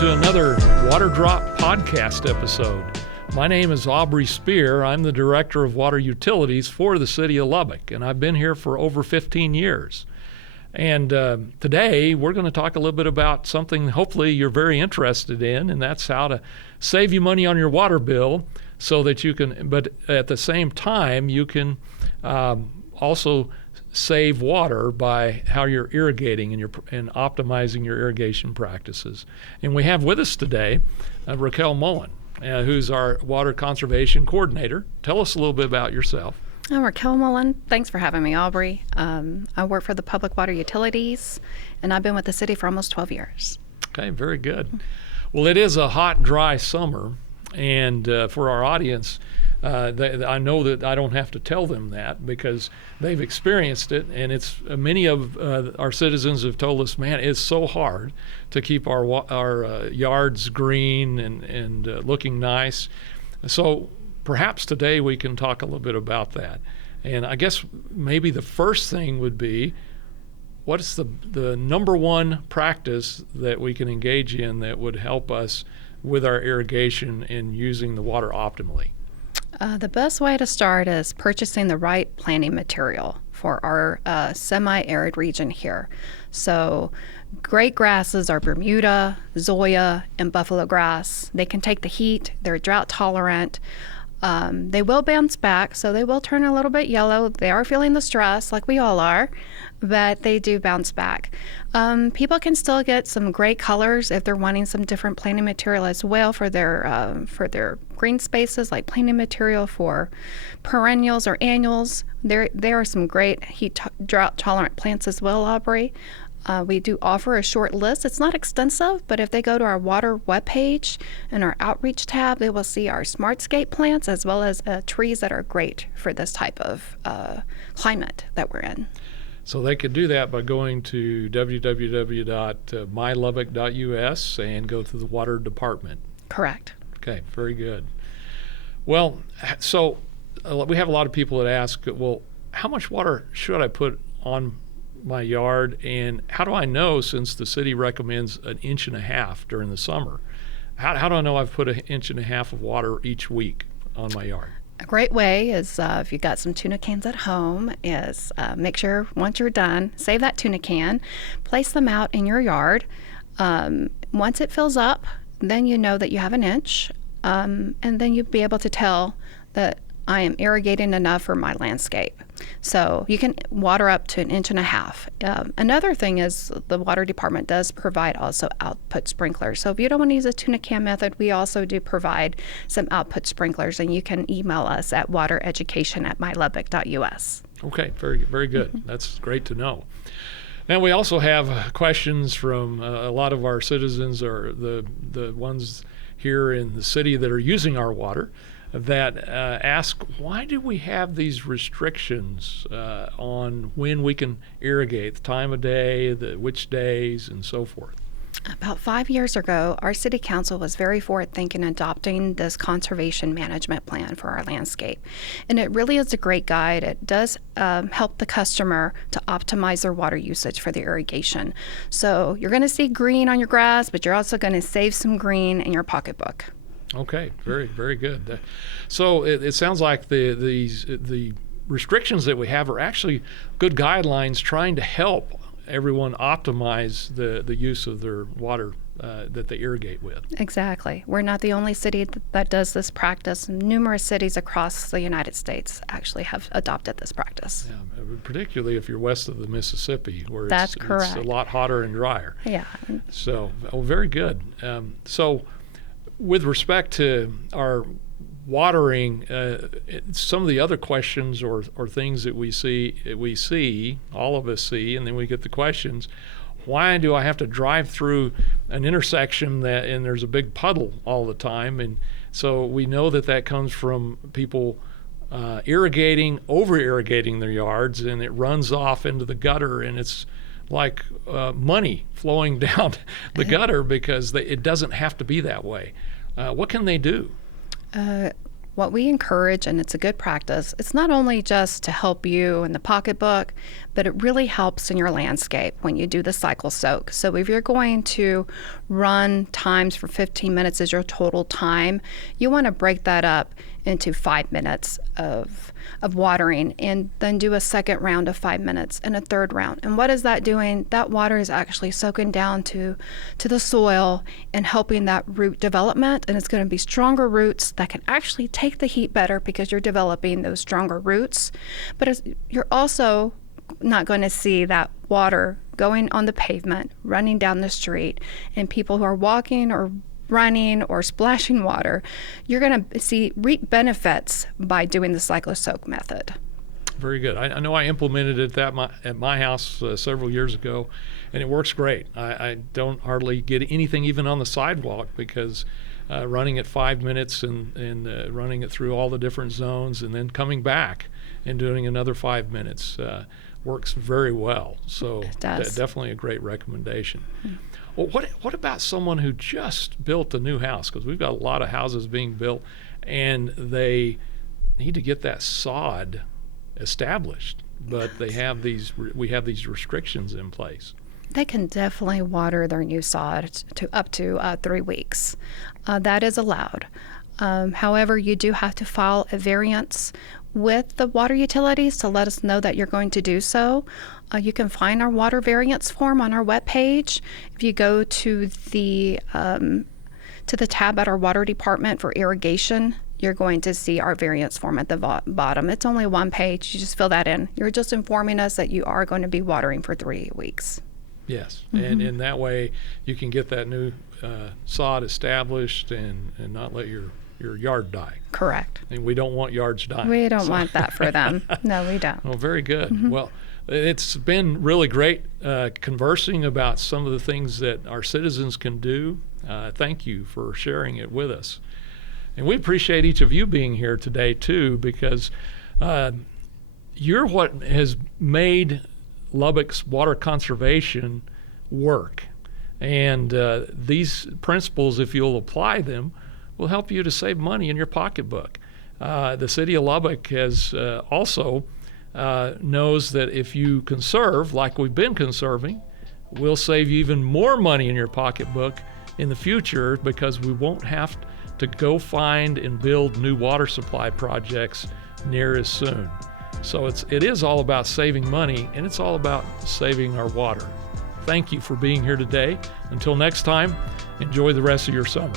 to another Water Drop podcast episode. My name is Aubrey Spear. I'm the Director of Water Utilities for the City of Lubbock, and I've been here for over 15 years. And today we're going to talk a little bit about something hopefully you're very interested in, and that's how to save you money on your water bill so that you can, but at the same time, you can also save water by how you're irrigating and optimizing your irrigation practices. And we have with us today Raquel Mullen, who's our Water Conservation Coordinator. Tell us a little bit about yourself. I'm Raquel Mullen. Thanks for having me, Aubrey. I work for the Public Water Utilities, and I've been with the city for almost 12 years. Okay, very good. Well, it is a hot, dry summer, and for our audience, I know that I don't have to tell them that because they've experienced it, and it's many of our citizens have told us, man, it's so hard to keep our yards green and looking nice. So perhaps today we can talk a little bit about that. And I guess maybe the first thing would be, what's the number one practice that we can engage in that would help us with our irrigation and using the water optimally? The best way to start is purchasing the right planting material for our semi-arid region here. So great grasses are Bermuda, Zoya, and buffalo grass. They can take the heat. They're drought tolerant. They will bounce back, so they will turn a little bit yellow. They are feeling the stress, like we all are, but they do bounce back. People can still get some great colors if they're wanting some different planting material as well for their green spaces, like planting material for perennials or annuals. There are some great drought tolerant plants as well, Aubrey. We do offer a short list. It's not extensive, but if they go to our water webpage and our outreach tab, they will see our smartscape plants as well as trees that are great for this type of climate that we're in. So they could do that by going to www.mylubbock.us and go to the water department. Correct. Okay, very good. Well, so we have a lot of people that ask, well, how much water should I put on my yard, and how do I know, since the city recommends 1.5 inches during the summer, how do I know I've put 1.5 inches of water each week on my yard? A great way is if you've got some tuna cans at home is make sure once you're done, save that tuna can, place them out in your yard. Once it fills up, then you know that you have 1 inch, and then you'll be able to tell that I am irrigating enough for my landscape. So you can water up to 1.5 inches. Another thing is the water department does provide also output sprinklers. So if you don't want to use a tuna can method, we also do provide some output sprinklers, and you can email us at watereducation@mylubbock.us. Okay, very, very good. Mm-hmm. That's great to know. Now we also have questions from a lot of our citizens, or the ones here in the city that are using our water, that ask, why do we have these restrictions on when we can irrigate, the time of day, which days, and so forth? About 5 years ago, our city council was very forward-thinking in adopting this conservation management plan for our landscape. And it really is a great guide. It does help the customer to optimize their water usage for the irrigation. So you're going to see green on your grass, but you're also going to save some green in your pocketbook. Okay, very, very good. So it sounds like the restrictions that we have are actually good guidelines trying to help everyone optimize the use of their water that they irrigate with. Exactly. We're not the only city that does this practice. Numerous cities across the United States actually have adopted this practice. Yeah, particularly if you're west of the Mississippi, where That's it's correct. a lot hotter and drier. Yeah. So, very good. So with respect to our watering, some of the other questions or things that we see, all of us see, and then we get the questions, why do I have to drive through an intersection and there's a big puddle all the time? And so we know that comes from people over-irrigating their yards, and it runs off into the gutter, and it's like money flowing down the gutter because it doesn't have to be that way. What can they do? what we encourage, and it's a good practice, it's not only just to help you in the pocketbook, but it really helps in your landscape when you do the cycle soak. So if you're going to run times for 15 minutes as your total time, you want to break that up into 5 minutes of watering, and then do a second round of 5 minutes and a third round. And what is that doing? That water is actually soaking down to the soil and helping that root development, and it's going to be stronger roots that can actually take the heat better because you're developing those stronger roots. But you're also not going to see that water going on the pavement, running down the street, and people who are walking or running or splashing water. You're going to reap benefits by doing the cyclo-soak method. Very good. I know I implemented it at my house several years ago, and it works great. I don't hardly get anything even on the sidewalk because running it 5 minutes and running it through all the different zones and then coming back and doing another 5 minutes works very well. So definitely a great recommendation. Mm-hmm. Well, what about someone who just built a new house? Because we've got a lot of houses being built, and they need to get that sod established, but we have these restrictions in place. They can definitely water their new sod to up to 3 weeks. That is allowed. However, you do have to file a variance with the water utilities to let us know that you're going to do so. You can find our water variance form on our webpage. If you go to the tab at our water department for irrigation, you're going to see our variance form at the bottom. It's only one page. You just fill that in. You're just informing us that you are going to be watering for 3 weeks. Yes, and in that way you can get that new sod established and not let your yard die. Correct. And we don't want yards dying. We don't want that for them. No, we don't. Well, very good. Well, it's been really great conversing about some of the things that our citizens can do. Thank you for sharing it with us. And we appreciate each of you being here today, too, because you're what has made Lubbock's water conservation work. And these principles, if you'll apply them, will help you to save money in your pocketbook. The city of Lubbock has also knows that if you conserve, like we've been conserving, we'll save you even more money in your pocketbook in the future because we won't have to go find and build new water supply projects near as soon. So it is all about saving money, and it's all about saving our water. Thank you for being here today. Until next time, enjoy the rest of your summer.